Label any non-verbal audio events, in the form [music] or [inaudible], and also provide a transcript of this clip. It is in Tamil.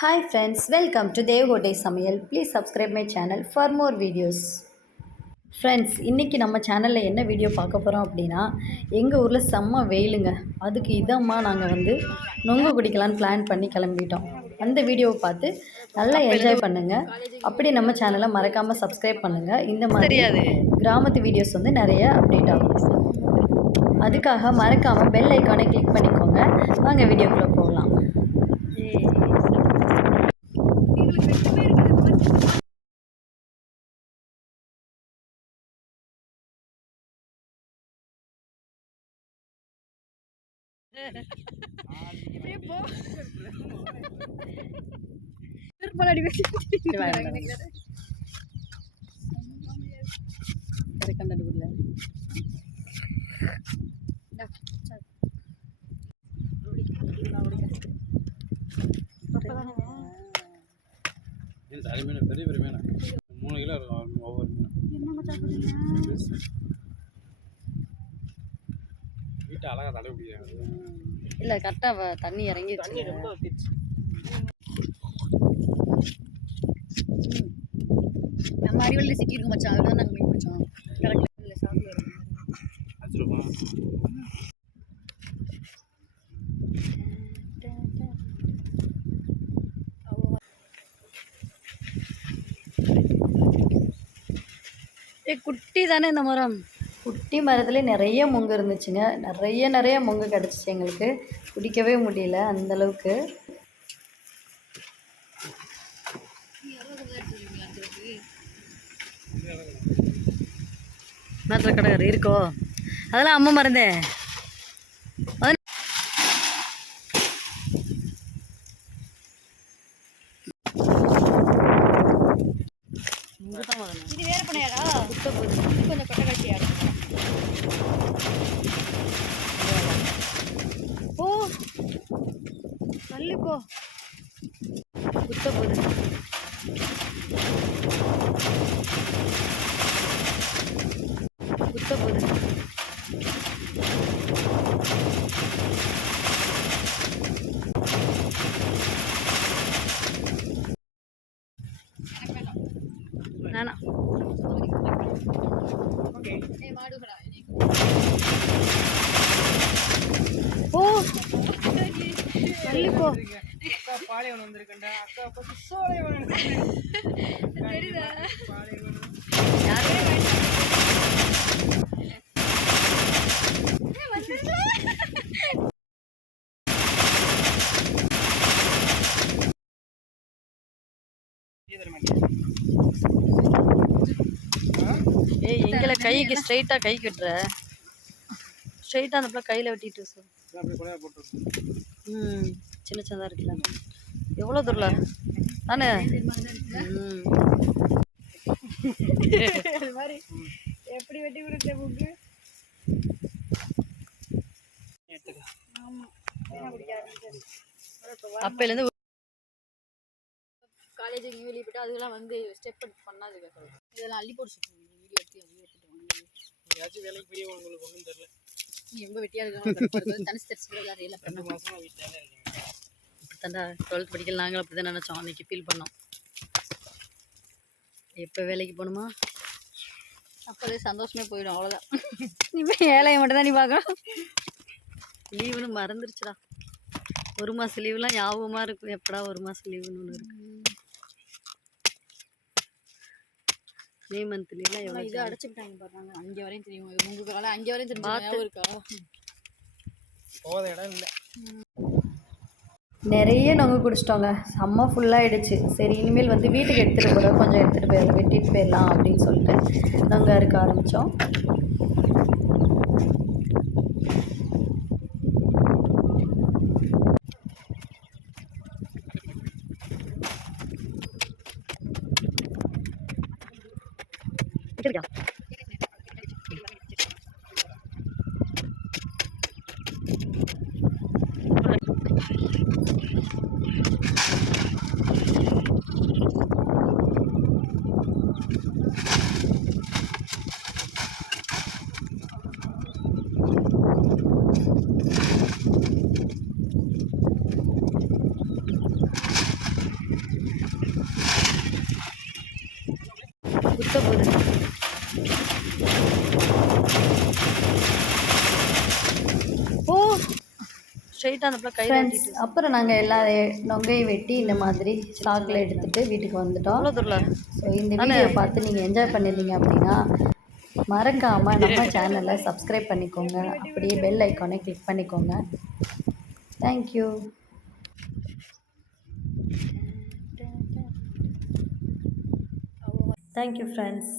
Hi friends, welcome to Devakottai சமையல் please subscribe my channel for more videos. Friends இன்றைக்கி நம்ம சேனலில் என்ன வீடியோ பார்க்க போகிறோம் அப்படின்னா எங்கள் ஊரில் செம்ம வெயிலுங்க. அதுக்கு இதமாக நாங்கள் வந்து நொங்கு குடிக்கலான்னு பிளான் பண்ணி கிளம்பிட்டோம். அந்த வீடியோவை பார்த்து நல்லா என்ஜாய் பண்ணுங்கள் அப்படி நம்ம சேனலை மறக்காமல் சப்ஸ்கிரைப் பண்ணுங்கள் இந்த மாதிரி கிராமத்து வீடியோஸ் வந்து நிறைய அப்டேட் ஆகும். அதுக்காக மறக்காமல் பெல் ஐக்கானை கிளிக் பண்ணிக்கோங்க. வாங்க வீடியோக்குள்ளே போகலாம் மீன் சரி மீன் பெரிய பெரிய மீன் மூணு கிலோ இருக்கும் ஒவ்வொரு வீட்டை அழகாக தடவை பிடிக்கிறாங்க இல்லை கரெக்டாக தண்ணி இறங்கி தண்ணி ரொம்ப நம்ம அறிவழியில் சிக்கியிருக்கோம் மச்சான். அதுதான் நாங்கள் மீன் பிடிச்சோம் கரெக்டாக இல்லை சாப்பிட்டு குட்டி தானே இந்த மரம்? குட்டி மரத்துலேயே நிறைய முங்கு இருந்துச்சுங்க நிறைய நிறைய முங்கு கிடச்சிச்சு எங்களுக்கு பிடிக்கவே முடியல அந்த அளவுக்கு கடை இருக்கோ அதெல்லாம் அம்மா மறந்தே நானா? போ தள்ளி போ அக்கா பாளையம் வந்திருக்கேன்டா. அக்கா பத்தி சோலைவன் பாளையம் ஏய் எங்களை கைக்கு ஸ்ட்ரைட்டாக கை கட்டுற. ஸ்ட்ரைட்டாக அந்த பிள்ளை கையில் வெட்டிட்டு சார் ம் சின்ன சின்னதாக இருக்குல்ல. எவ்வளோ தூரல தானே? ம். எப்படி வெட்டி கொடுத்த புக்கு? அப்போலேருந்து காலேஜ் எங்கேயும் வெளியே போயிட்டு அதெல்லாம் வந்து ஸ்டெப் எடுத்து பண்ணாதுங்க. இதெல்லாம் அள்ளி போட்டு வீடியோ எடுத்து அள்ளி எடுத்துட்டு ஏதாச்சும் வேலைக்கு போய் உங்களுக்கு ஒன்றும் தெரியல. நீ எங்க வெட்டியா இருக்காங்க தனிச்சு தரிச்சு ரீல ரெண்டு மாசமா வீட்டில் தான் இருக்கீங்க. அப்படித்தாண்டா டுவெல்த் படிக்கல. நாங்களும் அப்படி தான் நினச்சோம். அன்றைக்கி ஃபீல் பண்ணோம். எப்போ வேலைக்கு போகணுமா? அப்போதே சந்தோஷமே போயிடும். அவ்வளோதான் நீ போய் வேலையை மட்டும் தான் நீ பார்க்கணும். லீவுன்னு மறந்துருச்சுடா. ஒரு மாதம் லீவுலாம் ஞாபகமாக இருக்கும். எப்படா ஒரு மாதம் லீவுன்னு ஒன்று இருக்கு. மே மந்த் லீவ்லாம் ஆனா எவ்வளோ இதை அடைச்சிக்கிட்டாங்க பாருங்க. அங்கே வரையும் தெரியும். உங்க காலம் அங்கே வரையும் தெரிஞ்சு ஞாபகம் இருக்கா? போகாத இடம் இல்லை. நிறைய நாங்கள் குடிச்சிட்டோங்க. செம்ம ஃபுல்லாகிடுச்சு சரி இனிமேல் வந்து வீட்டுக்கு எடுத்துகிட்டு கூட கொஞ்சம் எடுத்துகிட்டு போயிடலாம் வெட்டிட்டு போயிடலாம் அப்படின்னு சொல்லிட்டு நாங்கள் இருக்க ஆரம்பித்தோம் ஓ ஸ்ட்ரைட்டாக அந்த பிள்ளை கையில் ஃப்ரெண்ட்ஸ் அப்புறம் நாங்கள் எல்லா நொங்கையும் வெட்டி இந்த மாதிரி ஸ்டாக்கில் எடுத்துகிட்டு வீட்டுக்கு வந்துட்டோம். ஸோ இந்த வீடியோ பார்த்து நீங்கள் என்ஜாய் பண்ணியிருந்தீங்க அப்படின்னா மறக்காமல் நம்ம [laughs] சேனலை சப்ஸ்கிரைப் பண்ணிக்கோங்க. அப்படியே பெல் ஐக்கானை கிளிக் பண்ணிக்கோங்க. Thank you thank you friends